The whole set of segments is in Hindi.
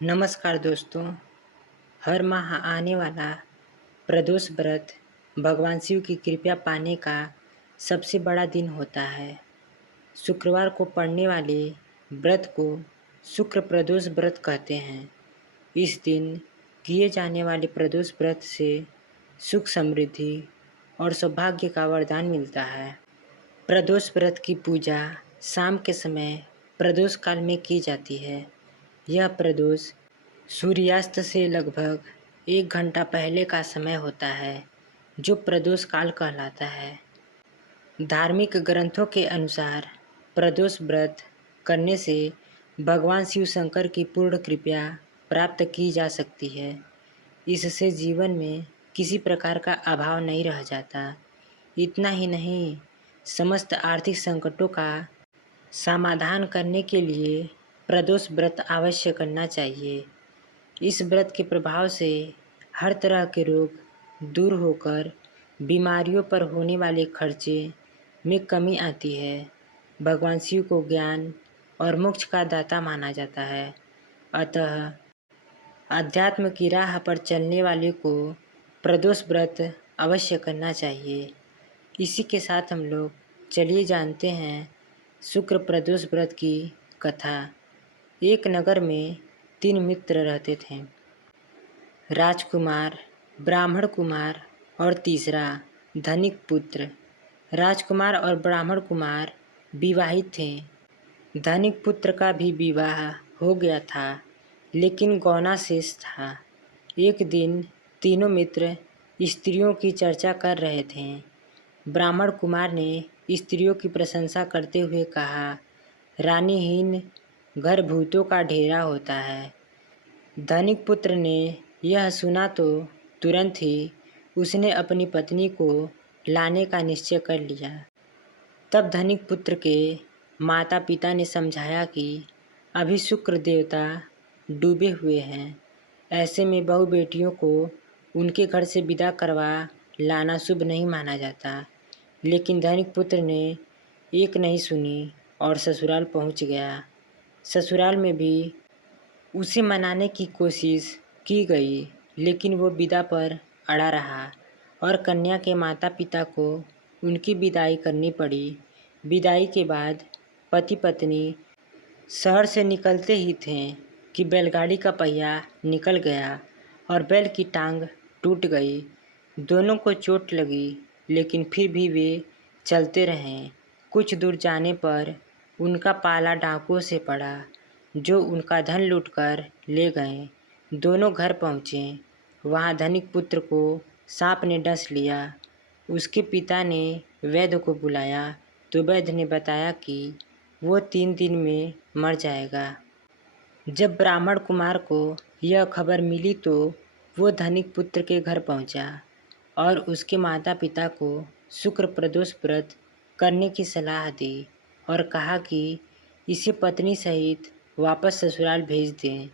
नमस्कार दोस्तों। हर माह आने वाला प्रदोष व्रत भगवान शिव की कृपा पाने का सबसे बड़ा दिन होता है। शुक्रवार को पड़ने वाले व्रत को शुक्र प्रदोष व्रत कहते हैं। इस दिन किए जाने वाले प्रदोष व्रत से सुख समृद्धि और सौभाग्य का वरदान मिलता है। प्रदोष व्रत की पूजा शाम के समय प्रदोष काल में की जाती है। यह प्रदोष सूर्यास्त से लगभग 1 घंटा पहले का समय होता है, जो प्रदोष काल कहलाता है। धार्मिक ग्रंथों के अनुसार प्रदोष व्रत करने से भगवान शिव शंकर की पूर्ण कृपा प्राप्त की जा सकती है। इससे जीवन में किसी प्रकार का अभाव नहीं रह जाता। इतना ही नहीं, समस्त आर्थिक संकटों का समाधान करने के लिए प्रदोष व्रत अवश्य करना चाहिए। इस व्रत के प्रभाव से हर तरह के रोग दूर होकर बीमारियों पर होने वाले खर्चे में कमी आती है। भगवान शिव को ज्ञान और मोक्ष का दाता माना जाता है। अतः अध्यात्म की राह पर चलने वाले को प्रदोष व्रत अवश्य करना चाहिए। इसी के साथ हम लोग चलिए जानते हैं शुक्र प्रदोष व्रत की कथा। एक नगर में 3 मित्र रहते थे, राजकुमार, ब्राह्मण कुमार और तीसरा धनिक पुत्र। राजकुमार और ब्राह्मण कुमार विवाहित थे। धनिक पुत्र का भी विवाह हो गया था, लेकिन गौना शेष था। एक दिन तीनों मित्र स्त्रियों की चर्चा कर रहे थे। ब्राह्मण कुमार ने स्त्रियों की प्रशंसा करते हुए कहा, रानीहीन घर भूतों का डेरा होता है। धनिक पुत्र ने यह सुना तो तुरंत ही उसने अपनी पत्नी को लाने का निश्चय कर लिया। तब धनिक पुत्र के माता पिता ने समझाया कि अभी शुक्र देवता डूबे हुए हैं, ऐसे में बहू बेटियों को उनके घर से विदा करवा लाना शुभ नहीं माना जाता। लेकिन धनिक पुत्र ने एक नहीं सुनी और ससुराल पहुंच गया। ससुराल में भी उसे मनाने की कोशिश की गई, लेकिन वो विदा पर अड़ा रहा और कन्या के माता पिता को उनकी विदाई करनी पड़ी। विदाई के बाद पति पत्नी शहर से निकलते ही थे कि बैलगाड़ी का पहिया निकल गया और बैल की टांग टूट गई। दोनों को चोट लगी, लेकिन फिर भी वे चलते रहे। कुछ दूर जाने पर उनका पाला डाकुओं से पड़ा, जो उनका धन लूटकर ले गए। दोनों घर पहुँचे। वहाँ धनिक पुत्र को सांप ने डस लिया। उसके पिता ने वैद्य को बुलाया तो वैद्य ने बताया कि वो 3 दिन में मर जाएगा। जब ब्राह्मण कुमार को यह खबर मिली तो वो धनिक पुत्र के घर पहुंचा और उसके माता पिता को शुक्र प्रदोष व्रत करने की सलाह दी और कहा कि इसे पत्नी सहित वापस ससुराल भेज दें।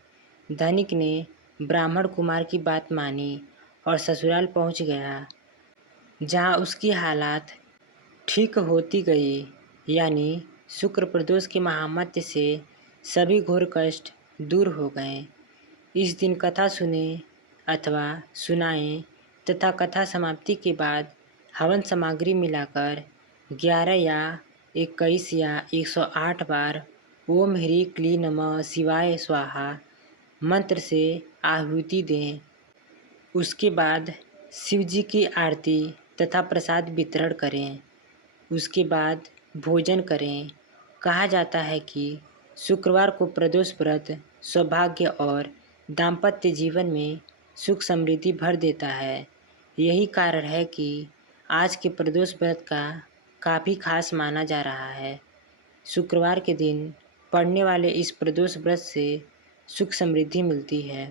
धनिक ने ब्राह्मण कुमार की बात मानी और ससुराल पहुंच गया, जहां उसकी हालात ठीक होती गई। यानी शुक्र प्रदोष के महामत्य से सभी घोर कष्ट दूर हो गए। इस दिन कथा सुने अथवा सुनाएं तथा कथा समाप्ति के बाद हवन सामग्री मिलाकर 11 या 21 या 108 बार ओम ह्रीं क्लीं नमः शिवाय स्वाहा मंत्र से आहुति दें। उसके बाद शिवजी की आरती तथा प्रसाद वितरण करें। उसके बाद भोजन करें। कहा जाता है कि शुक्रवार को प्रदोष व्रत सौभाग्य और दाम्पत्य जीवन में सुख समृद्धि भर देता है। यही कारण है कि आज के प्रदोष व्रत का काफ़ी खास माना जा रहा है। शुक्रवार के दिन पड़ने वाले इस प्रदोष व्रत से सुख समृद्धि मिलती है।